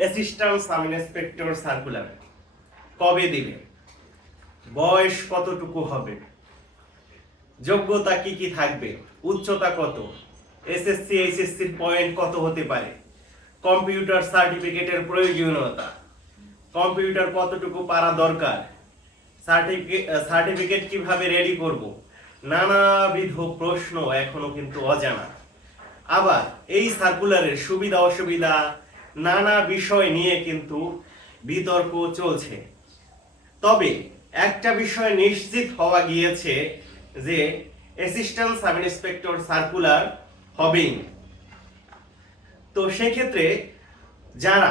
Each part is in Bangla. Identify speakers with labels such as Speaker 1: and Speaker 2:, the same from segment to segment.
Speaker 1: অ্যাসিস্ট্যান্ট সাব ইন্সপেক্টর সার্কুলার কবে দিবে? বয়স কতটুকু হবে? যোগ্যতা কি কি থাকবে? উচ্চতা কত? এসএসসি এইচএসসির পয়েন্ট কত হতে পারে? কম্পিউটার সার্টিফিকেটের প্রয়োজনীয়তা। কম্পিউটার কতটুকু পারা দরকার? সার্টিফিকেট সার্টিফিকেট কীভাবে রেডি করব? নানাবিধ প্রশ্ন এখনও কিন্তু অজানা। আবার এই সার্কুলারের সুবিধা অসুবিধা নানা বিষয় নিয়ে কিন্তু বিতর্ক চলছে। তবে একটা বিষয় নিশ্চিত হওয়া গিয়েছে যে অ্যাসিস্ট্যান্ট সাব ইন্সপেক্টর সার্কুলার হবেই। তো সেক্ষেত্রে যারা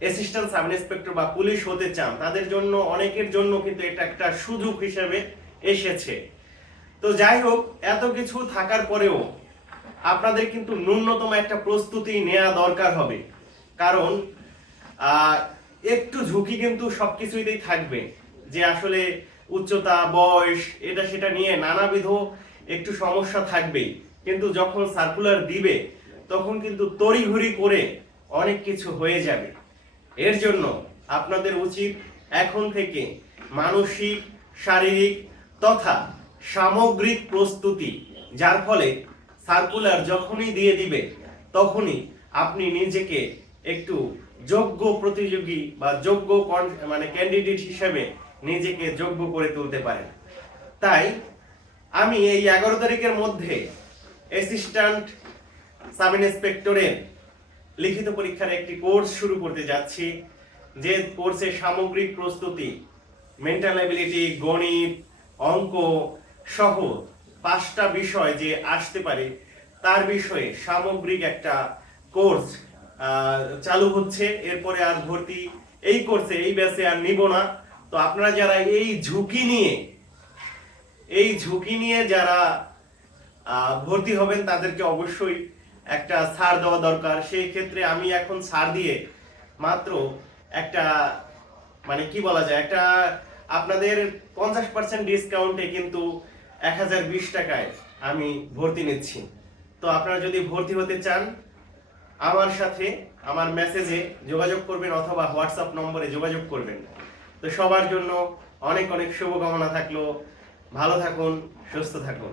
Speaker 1: অ্যাসিস্ট্যান্ট সাব ইন্সপেক্টর বা পুলিশ হতে চান, তাদের জন্য, অনেকের জন্য কিন্তু এটা একটা সুযোগ হিসেবে এসেছে। তো যাই হোক, এত কিছু থাকার পরেও আপনাদের কিন্তু ন্যূনতম একটা প্রস্তুতি নেওয়া দরকার হবে। কারণ একটু ঝুঁকি কিন্তু সবকিছুতেই থাকবে যে আসলে উচ্চতা, বয়স, এটা সেটা নিয়ে নানাবিধ একটু সমস্যা থাকবেই। কিন্তু যখন সার্কুলার দিবে, তখন কিন্তু তড়িঘড়ি করে অনেক কিছু হয়ে যাবে। এর জন্য আপনাদের উচিত এখন থেকে মানসিক, শারীরিক তথা সামগ্রিক প্রস্তুতি, যার ফলে সার্কুলার যখনই দিয়ে দিবে, তখনই আপনি নিজেকে একটু যোগ্য প্রতিযোগী বা যোগ্য মানে ক্যান্ডিডেট হিসেবে নিজেকে যোগ্য করে তুলতে পারেন। তাই আমি এই এগারো তারিখের মধ্যে অ্যাসিস্ট্যান্ট সাব ইন্সপেক্টরের লিখিত পরীক্ষার একটি কোর্স শুরু করতে যাচ্ছি, যে কোর্সে সামগ্রিক প্রস্তুতি মেন্টাল অ্যাবিলিটি গণিত, অঙ্ক সহ পাঁচটা বিষয় যে আসতে পারে, তার বিষয়ে সামগ্রিক একটা কোর্স চালু হচ্ছে। এরপরে আর ভর্তি। এই কোর্সে, এই ব্যাচে আর নিব না। তো আপনারা যারা এই ঝুঁকি নিয়ে, এই ঝুঁকি নিয়ে যারা ভর্তি হবেন, তাদেরকে অবশ্যই একটা ছাড় দেওয়া দরকার। সেই ক্ষেত্রে আমি এখন ছাড় দিয়ে মাত্র একটা মানে কি বলা যায়, একটা আপনাদের পঞ্চাশ পার্সেন্ট ডিসকাউন্টে কিন্তু এক হাজার বিশ টাকায় আমি ভর্তি নিচ্ছি। তো আপনারা যদি ভর্তি হতে চান, আমার সাথে আমার মেসেজে যোগাযোগ করবেন অথবা হোয়াটসঅ্যাপ নম্বরে যোগাযোগ করবেন। তো সবার জন্য অনেক অনেক শুভকামনা থাকল। ভালো থাকুন, সুস্থ থাকুন।